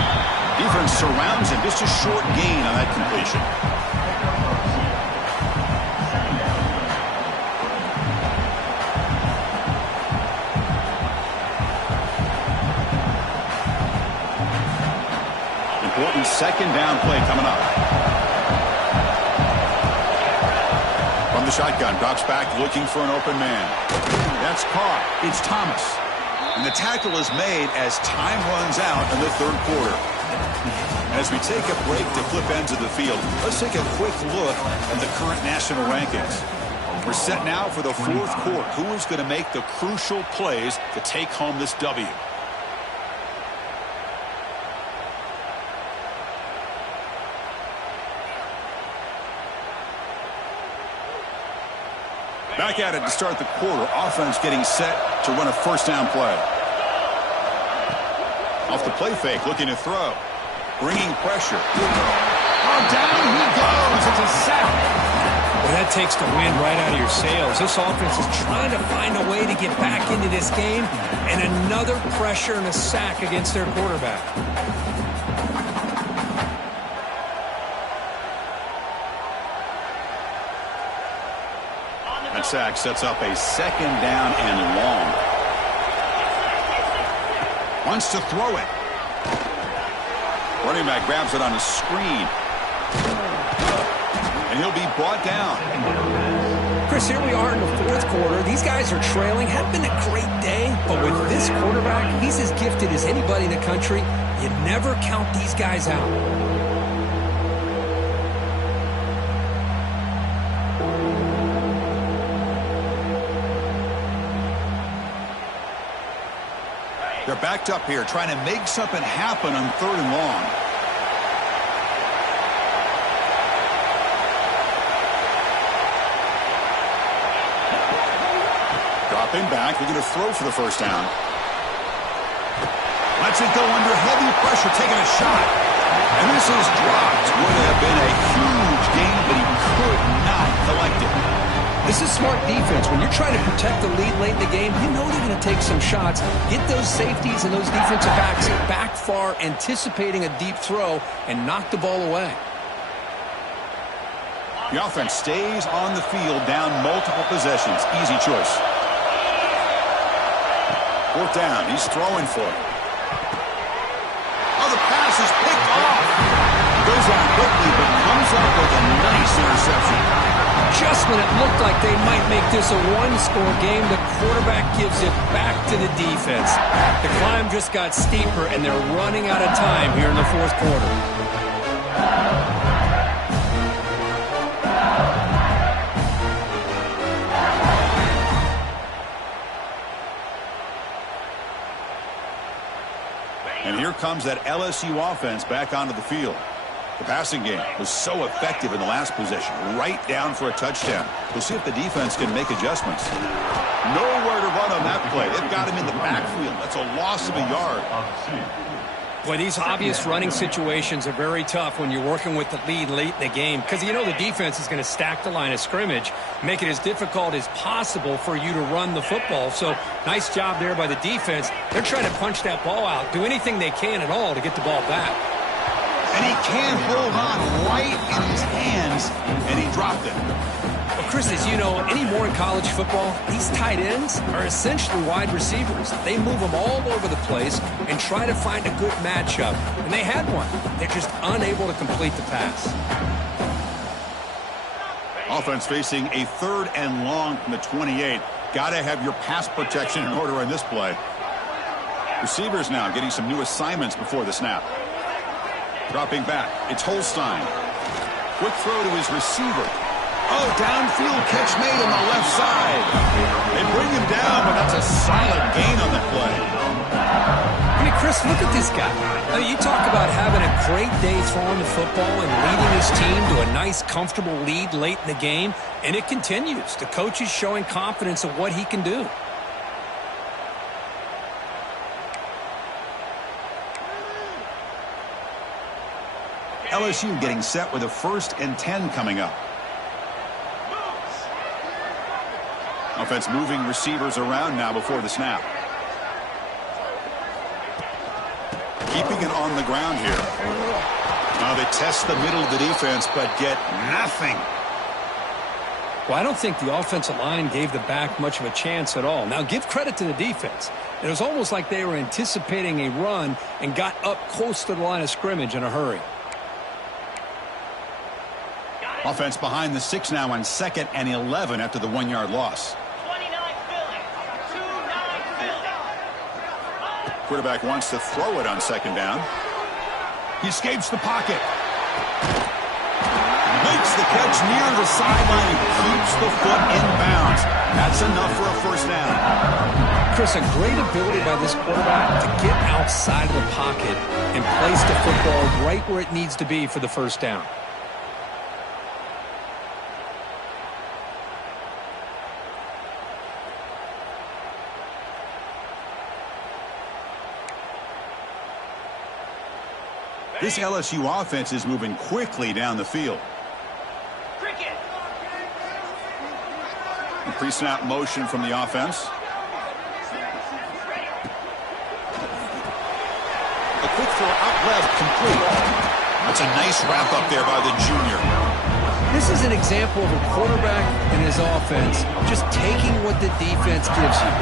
Defense surrounds him. Just a short gain on that completion. Important 2nd down play coming up. From the shotgun, drops back looking for an open man. That's caught. It's Thomas. And the tackle is made as time runs out in the 3rd quarter. As we take a break to flip ends of the field, let's take a quick look at the current national rankings. We're set now for the 4th quarter. Who is going to make the crucial plays to take home this W? Back at it to start the quarter. Offense getting set to run a 1st down play. Off the play fake, looking to throw. Bringing pressure. Oh, down he goes. It's a sack. Well, that takes the wind right out of your sails. This offense is trying to find a way to get back into this game, and another pressure and a sack against their quarterback. That sack sets up a 2nd down and long. Wants to throw it. Running back grabs it on a screen. And he'll be brought down. Chris, here we are in the 4th quarter. These guys are trailing. Hadn't been a great day, but with this quarterback, he's as gifted as anybody in the country. You never count these guys out. They're backed up here, trying to make something happen on 3rd and long. Dropping back, they're going to throw for the first down. Lets it go under heavy pressure, taking a shot. And this is dropped. Would have been a huge gain, but he could not collect it. This is smart defense. When you're trying to protect the lead late in the game, you know they're going to take some shots. Get those safeties and those defensive backs back far, anticipating a deep throw, and knock the ball away. The offense stays on the field, down multiple possessions. Easy choice. Fourth down. He's throwing for it. Oh, the pass is picked off. Goes out quickly, but comes up with a nice interception. Just when it looked like they might make this a one-score game, the quarterback gives it back to the defense. The climb just got steeper, and they're running out of time here in the fourth quarter. And here comes that LSU offense back onto the field. The passing game was so effective in the last possession, right down for a touchdown. We'll see if the defense can make adjustments. Nowhere to run on that play. They've got him in the backfield. That's a loss of a yard. Boy, these obvious running situations are very tough when you're working with the lead late in the game, because you know the defense is going to stack the line of scrimmage, make it as difficult as possible for you to run the football. So nice job there by the defense. They're trying to punch that ball out, do anything they can at all to get the ball back. And he can't hold on right in his hands, and he dropped it. Well, Chris, as you know, anymore in college football, these tight ends are essentially wide receivers. They move them all over the place and try to find a good matchup. And they had one. They're just unable to complete the pass. Offense facing a 3rd and long from the 28. Got to have your pass protection in order on this play. Receivers now getting some new assignments before the snap. Dropping back, it's Holstein. Quick throw to his receiver. Oh, downfield catch made on the left side. They bring him down, but that's a solid gain on that play. I mean, Chris, look at this guy. I mean, you talk about having a great day throwing the football and leading his team to a nice, comfortable lead late in the game, and it continues. The coach is showing confidence of what he can do. LSU getting set with a 1st and 10 coming up. Offense moving receivers around now before the snap. Keeping it on the ground here. Now they test the middle of the defense, but get nothing. Well, I don't think the offensive line gave the back much of a chance at all. Now, give credit to the defense. It was almost like they were anticipating a run and got up close to the line of scrimmage in a hurry. Offense behind the 6 now on 2nd and 11 after the 1-yard loss. Quarterback wants to throw it on 2nd down. He escapes the pocket. Makes the catch near the sideline and keeps the foot in bounds. That's enough for a 1st down. Chris, a great ability by this quarterback to get outside of the pocket and place the football right where it needs to be for the 1st down. This LSU offense is moving quickly down the field. Pre-snap motion from the offense. A quick throw out left, complete. That's a nice wrap up there by the junior. This is an example of a quarterback and his offense just taking what the defense gives you.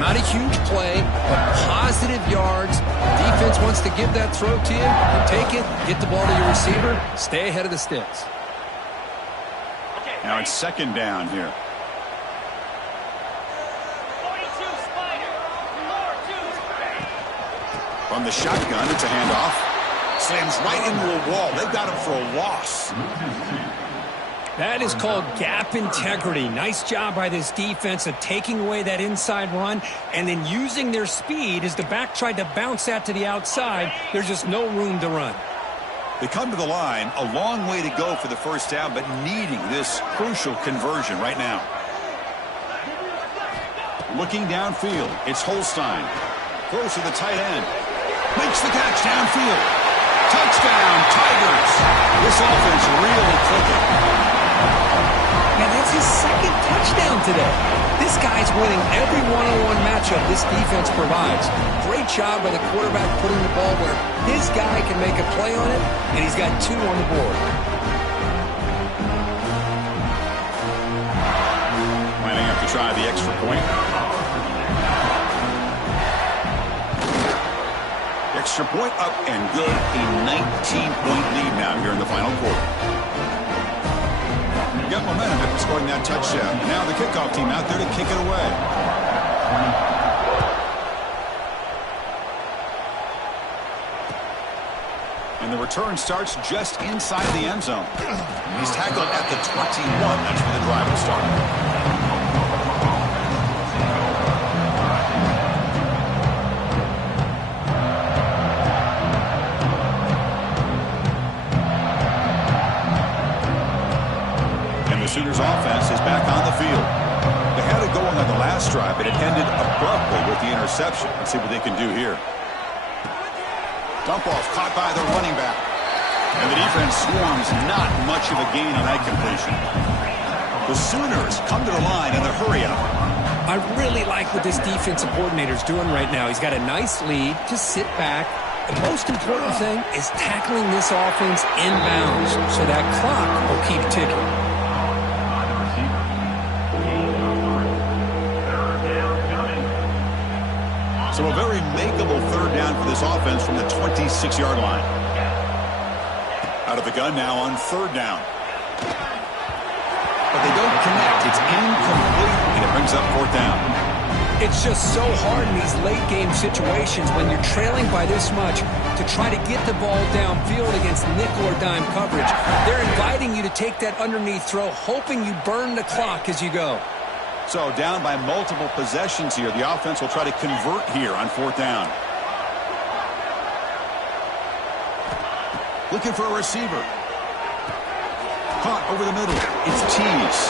Not a huge play, but positive yards. Defense wants to give that throw to you. You take it, get the ball to your receiver, stay ahead of the sticks. Now it's 2nd down here. From the shotgun, it's a handoff. Slams right into a wall. They've got him for a loss. That is called gap integrity. Nice job by this defense of taking away that inside run and then using their speed as the back tried to bounce that to the outside. There's just no room to run. They come to the line, a long way to go for the 1st down, but needing this crucial conversion right now. Looking downfield, it's Holstein. Throws to the tight end. Makes the catch downfield. Touchdown, Tigers. This offense really clicking. Man, that's his second touchdown today. This guy's winning every one-on-one matchup this defense provides. Great job by the quarterback putting the ball where his guy can make a play on it, and he's got 2 on the board. Lining up to try the extra point. Extra point up and good. A 19-point lead now here in the final quarter. Got momentum after scoring that touchdown. Now the kickoff team out there to kick it away. And the return starts just inside the end zone. He's tackled at the 21. That's where the drive will start. Sooners offense is back on the field. They had it going on the last drive, but it ended abruptly with the interception. Let's see what they can do here. Dump off caught by the running back. And the defense swarms, not much of a gain on that completion. The Sooners come to the line in the hurry up. I really like what this defensive coordinator is doing right now. He's got a nice lead. Just sit back. The most important thing is tackling this offense inbounds so that clock will keep ticking. So a very makeable third down for this offense from the 26-yard line. Out of the gun now on third down. But they don't connect. It's incomplete, and it brings up fourth down. It's just so hard in these late-game situations when you're trailing by this much to try to get the ball downfield against nickel or dime coverage. They're inviting you to take that underneath throw, hoping you burn the clock as you go. So down by multiple possessions here. The offense will try to convert here on fourth down. Looking for a receiver. Caught over the middle. It's Tease.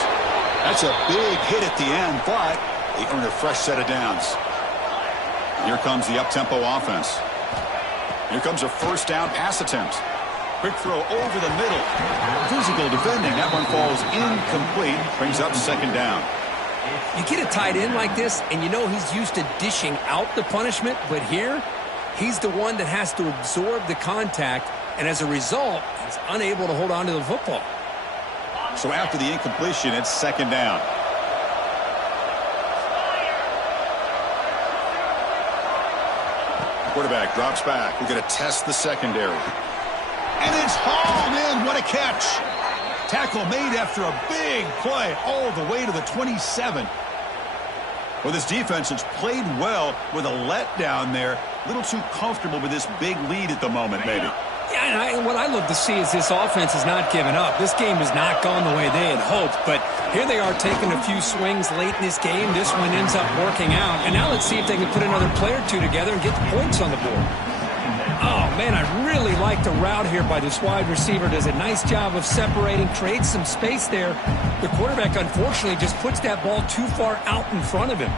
That's a big hit at the end, but they earn a fresh set of downs. Here comes the up-tempo offense. Here comes a first down pass attempt. Quick throw over the middle. Physical defending. That one falls incomplete. Brings up second down. You get a tight end like this, and you know he's used to dishing out the punishment, but here, he's the one that has to absorb the contact, and as a result, he's unable to hold on to the football. So after the incompletion, it's second down. Quarterback drops back. We're going to test the secondary. And it's hauled in. What a catch. Tackle made after a big play all the way to the 27. Well, this defense has played well with a letdown there. A little too comfortable with this big lead at the moment, maybe. Yeah, and what I love to see is this offense has not given up. This game has not gone the way they had hoped, but here they are taking a few swings late in this game. This one ends up working out, and now let's see if they can put another play or two together and get the points on the board. Oh, man, I really like the route here by this wide receiver. Does a nice job of separating, creates some space there. The quarterback, unfortunately, just puts that ball too far out in front of him.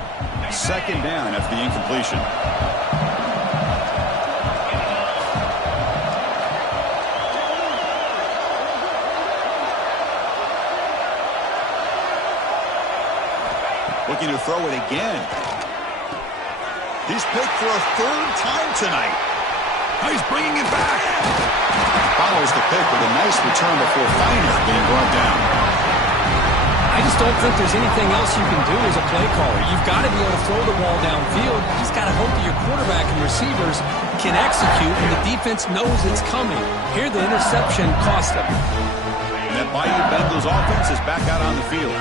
Second down after the incompletion. Looking to throw it again. He's picked for a third time tonight. He's bringing it back. Follows the pick with a nice return before Feiner being brought down. I just don't think there's anything else you can do as a play caller. You've got to be able to throw the ball downfield. You just got to hope that your quarterback and receivers can execute and the defense knows it's coming. Here the interception cost them. And that Bayou Bengals offense is back out on the field.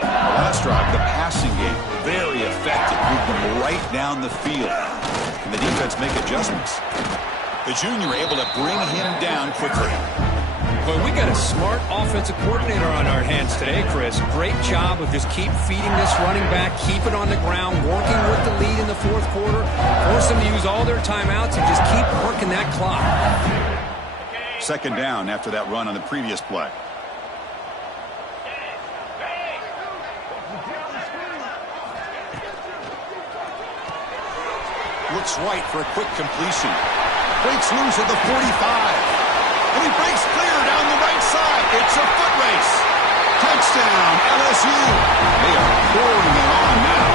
The last drive, the passing game, very effective. Moved them right down the field. And the defense make adjustments. The junior able to bring him down quickly. Boy, we got a smart offensive coordinator on our hands today, Chris. Great job of just keep feeding this running back, keep it on the ground, working with the lead in the fourth quarter, force them to use all their timeouts and just keep working that clock. Second down after that run on the previous play. looks right for a quick completion. Breaks loose at the 45. And he breaks clear down the right side. It's a foot race. Touchdown, LSU. They are pouring it on now.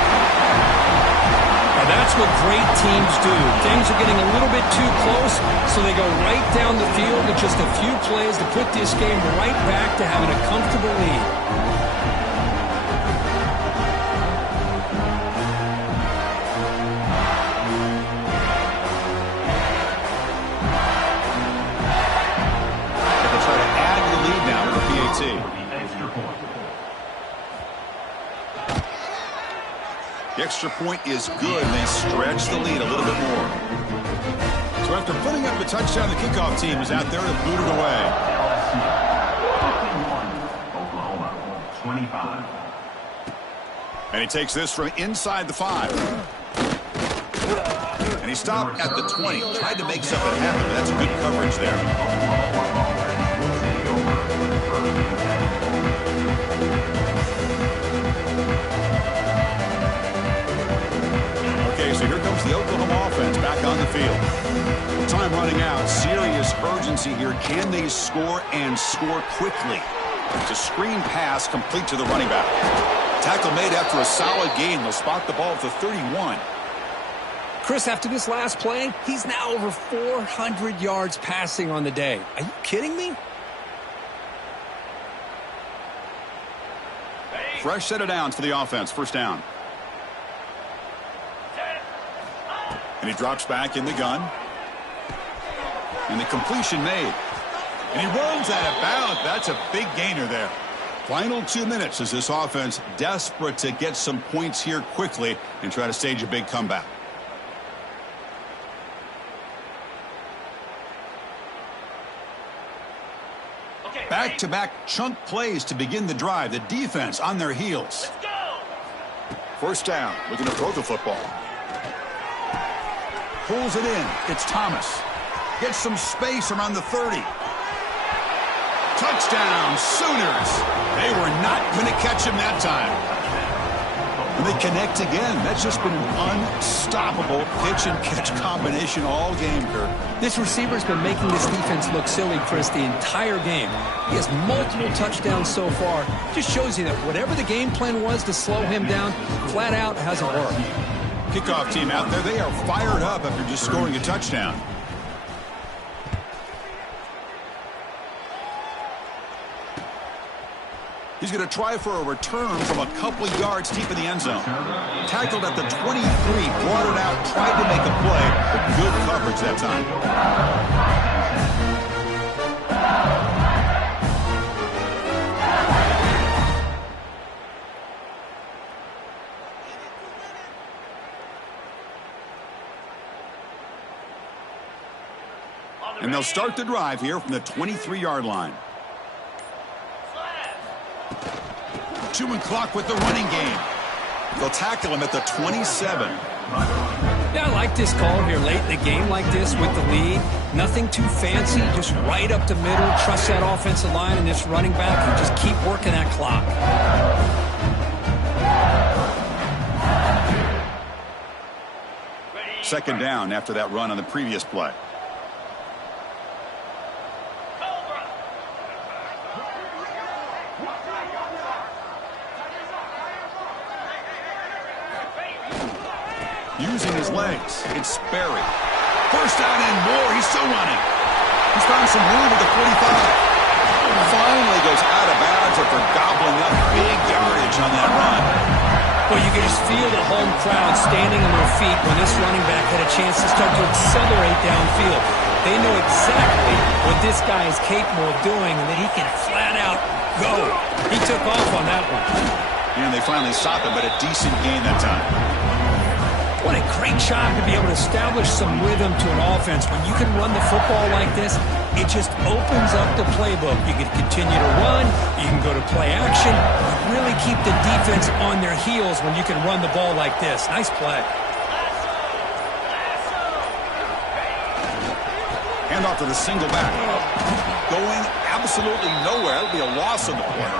Now that's what great teams do. Things are getting a little bit too close, so they go right down the field with just a few plays to put this game right back to having a comfortable lead. The extra point is good, and they stretch the lead a little bit more. So after putting up a touchdown, the kickoff team is out there to boot it away. Oklahoma, 25. And he takes this from inside the 5. And he stopped at the 20. Tried to make something happen, but that's good coverage there. So here comes the Oklahoma offense back on the field. Time running out. Serious urgency here. Can they score and score quickly? It's a screen pass complete to the running back. Tackle made after a solid gain. They'll spot the ball at the 31. Chris, after this last play, he's now over 400 yards passing on the day. Are you kidding me? Fresh set of downs for the offense. First down. And he drops back in the gun. And the completion made. And he runs out of bounds. That's a big gainer there. Final 2 minutes as this offense desperate to get some points here quickly and try to stage a big comeback. Back-to-back chunk plays to begin the drive. The defense on their heels. First down, looking to throw the football. Pulls it in. It's Thomas. Gets some space around the 30. Touchdown, Sooners. They were not going to catch him that time. And they connect again. That's just been an unstoppable pitch-and-catch combination all game, Kirk. This receiver's been making this defense look silly, Chris, the entire game. He has multiple touchdowns so far. Just shows you that whatever the game plan was to slow him down, flat out hasn't worked. Kickoff team out there, they are fired up after just scoring a touchdown. He's going to try for a return from a couple yards deep in the end zone. Tackled at the 23, brought it out, tried to make a play, but good coverage that time. And they'll start the drive here from the 23-yard line. 2 and clock with the running game. They'll tackle him at the 27. Yeah, I like this call here late in the game like this with the lead. Nothing too fancy, just right up the middle. Trust that offensive line and this running back and just keep working that clock. Second down after that run on the previous play. Using his legs, it's Sperry. First down and more, he's still running. He's found some room at the 45. Finally goes out of bounds after gobbling up big yardage on that run. Well, you can just feel the home crowd standing on their feet when this running back had a chance to start to accelerate downfield. They know exactly what this guy is capable of doing and that he can flat out go. He took off on that one. And they finally stopped him, but a decent gain that time. What a great job to be able to establish some rhythm to an offense. When you can run the football like this, it just opens up the playbook. You can continue to run. You can go to play action. You really keep the defense on their heels when you can run the ball like this. Nice play. Hand off to the single back. Going absolutely nowhere. That'll be a loss on the play.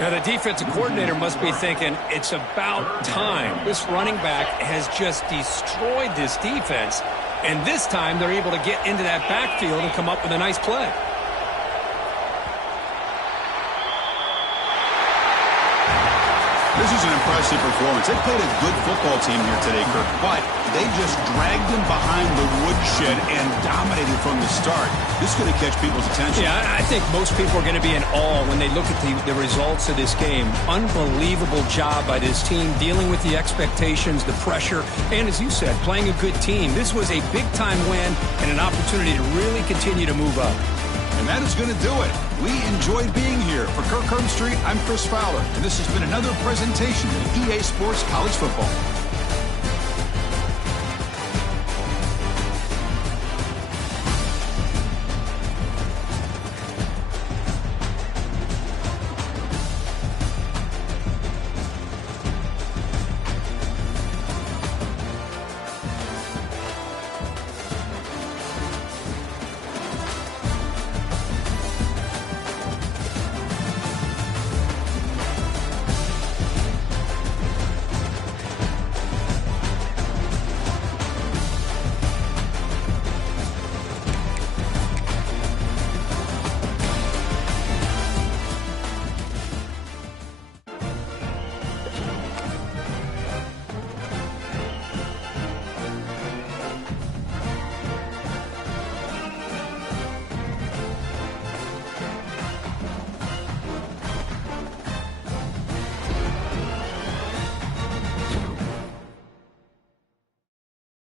Now, the defensive coordinator must be thinking, it's about time. This running back has just destroyed this defense, and this time they're able to get into that backfield and come up with a nice play. This is an impressive performance. They played a good football team here today, Kirk, but they just dragged him behind the woodshed and dominated from the start. This is going to catch people's attention. Yeah, I think most people are going to be in awe when they look at the results of this game. Unbelievable job by this team dealing with the expectations, the pressure, and as you said, playing a good team. This was a big-time win and an opportunity to really continue to move up. And that is going to do it. We enjoyed being here. For Kirk Herbstreit, I'm Chris Fowler, and this has been another presentation of EA Sports College Football.